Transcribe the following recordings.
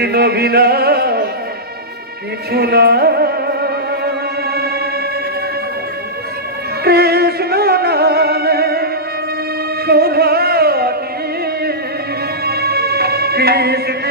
কৃষ্ণ বিনা কিছু না। কৃষ্ণ নামে শোভানি কৃষ্ণের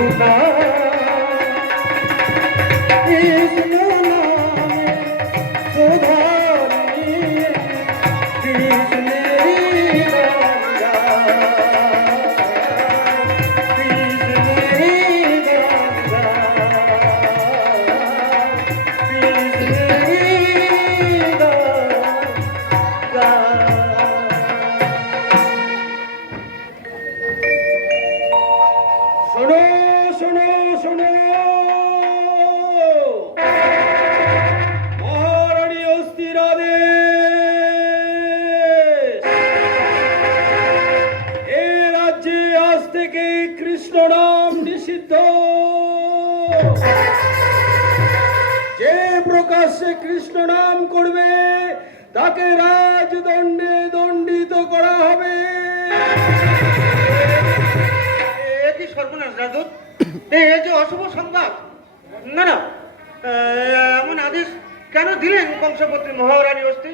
কিছু প্রকাশ্যে কৃষ্ণ নাম করবে তাকে রাজদণ্ডে দণ্ডিত করা হবে। কি সর্বনাশ এ যে অশুভ সংবাদ। না না এমন আদেশ কেন দিলেন কংসপত্রী মহারানী অস্তি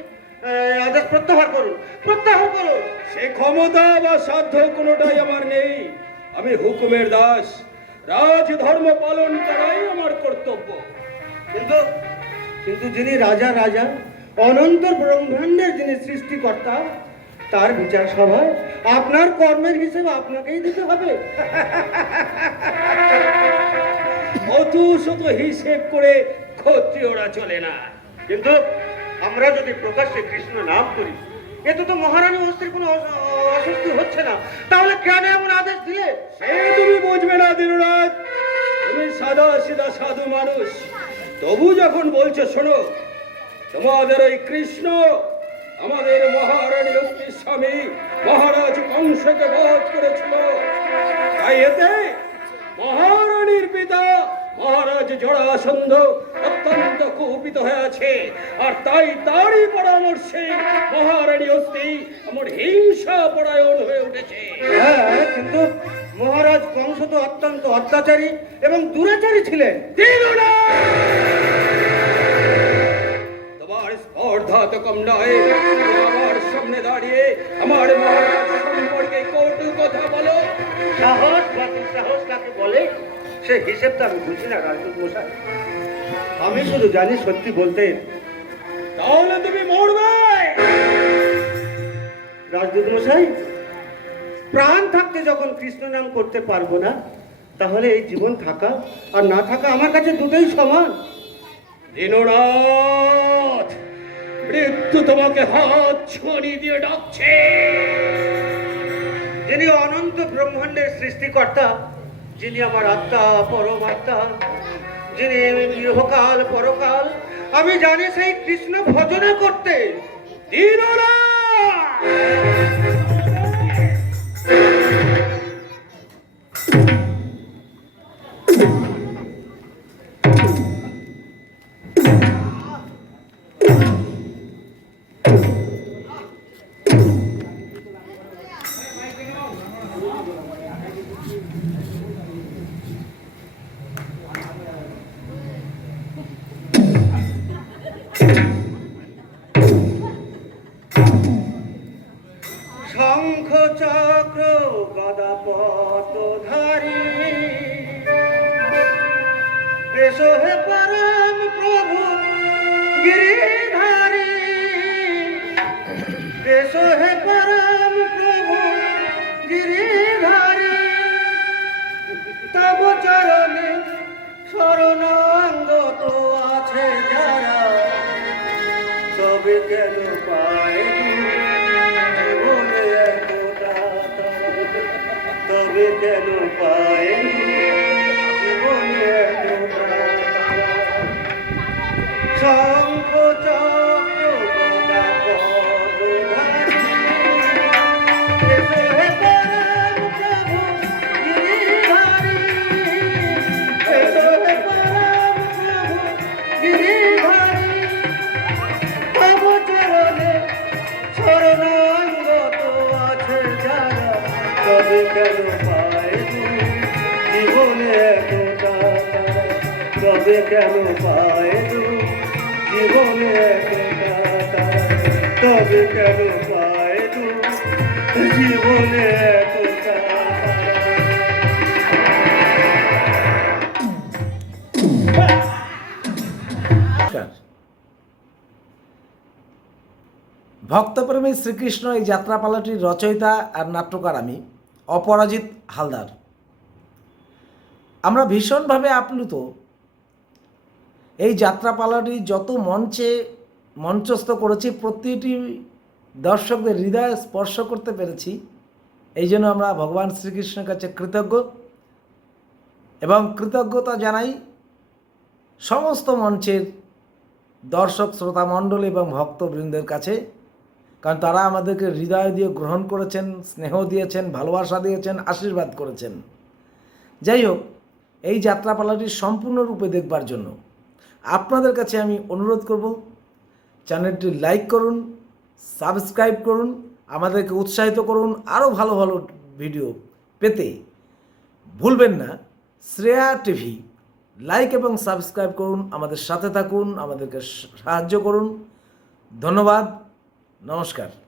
আদেশ প্রত্যাহার করুন প্রত্যাহার করুন। সে ক্ষমতা বা সাধ্য কোনোটাই আমার নেই। আমি হুকুমের দাস। রাজ ধর্ম পালন করাই আমার কর্তব্য। কিন্তু কিন্তু যিনি রাজা রাজা অনন্ত ব্রহ্মাণ্ডের যিনি সৃষ্টিকর্তা, তার বিচার সভায় আপনার কর্মের হিসেবে আপনাকেই দিতে হবে। অত শত হিসেব করে ক্ষত্রিয়রা চলে না। কিন্তু আমরা যদি প্রকাশ্যে কৃষ্ণ নাম করি এতে তো মহারানী অস্ত্রের কোনো অস- অস্বস্তি হচ্ছে না। তাহলে কেন এমন আদেশ দিলে? সে তুমি বুঝবে না দিনরাত। তুমি সাদা, সিধা, সাধু মানুষ। তবু যখন বলছে শোনো তোমাদের ওই কৃষ্ণ আমাদের মহারানী অস্তির স্বামী মহারাজ কংসকে বধ করেছিল। তাই এতে মহারানীর পিতা মহারাজ জড়াসন্ধ অত্যন্ত কুপিত হয়ে আছে। আর তাই তারই পরামর্শে মহারানী অস্তি আমার হিংসা পরায়ণ হয়ে উঠেছে। হ্যাঁ কিন্তু মহারাজ কংস তো অত্যন্ত অত্যাচারী এবং দূরাচারী ছিলেন। দিনুরা! নয় আমার সামনে দাঁড়িয়ে আমার মহারাজ সম্পর্কে কটু কথা বলো। সাহস সাহস কাকে বলে? সে আমি বুঝি না রাজদূত মশাই। আমি শুধু জানি সত্যি বলতে তাহলে তুমি মরবে। রাজদূত মশাই প্রাণ থাকতে যখন কৃষ্ণ নাম করতে পারব না তাহলে এই জীবন থাকা আর না থাকা আমার কাছে দুটোই সমান। দিনরাত মৃত্যু তোমাকে হাত ছড়িয়ে দিয়ে ডাকছে। যিনি অনন্ত ব্রহ্মাণ্ডের সৃষ্টিকর্তা, যিনি আমার আত্মা, পরমাত্মা, যিনি গৃহকাল, পরকাল, আমি জানি সেই কৃষ্ণ ভজনা করতে। দিনরাত শঙ্খ চক্র গদা পতধারী এসো হে পরম প্রভু গিরিধারী এসো হে পরম প্রভু গিরিধারী তব চরণে শরণাঙ্গত আছে যারা। সবে কেন পায় তবে কেন তব কেন পায় জীবনে? তবে কেন ভক্তপ্রেমী শ্রীকৃষ্ণ এই যাত্রাপালাটির রচয়িতা আর নাট্যকার আমি অপরাজিত হালদার। আমরা ভীষণভাবে আপ্লুত। এই যাত্রাপালাটি যত মঞ্চে মঞ্চস্থ করেছি, প্রতিটি দর্শকদের হৃদয় স্পর্শ করতে পেরেছি। এই জন্য আমরা ভগবান শ্রীকৃষ্ণের কাছে কৃতজ্ঞ এবং কৃতজ্ঞতা জানাই সমস্ত মঞ্চের দর্শক, শ্রোতা মণ্ডল এবং ভক্তবৃন্দের কাছে। কারণ তারা আমাদেরকে হৃদয় দিয়ে গ্রহণ করেছেন, স্নেহ দিয়েছেন, ভালোবাসা দিয়েছেন, আশীর্বাদ করেছেন। যাই হোক, এই যাত্রাপালাটি সম্পূর্ণরূপে দেখবার জন্য আপনাদের কাছে আমি অনুরোধ করব, চ্যানেলটি লাইক করুন, সাবস্ক্রাইব করুন আমাদেরকে উৎসাহিত করুন আরও ভালো ভালো ভিডিও পেতে। ভুলবেন না। শ্রেয়া টিভি, লাইক এবং সাবস্ক্রাইব করুন, আমাদের সাথে থাকুন, আমাদেরকে সাহায্য করুন। ধন্যবাদ। নমস্কার।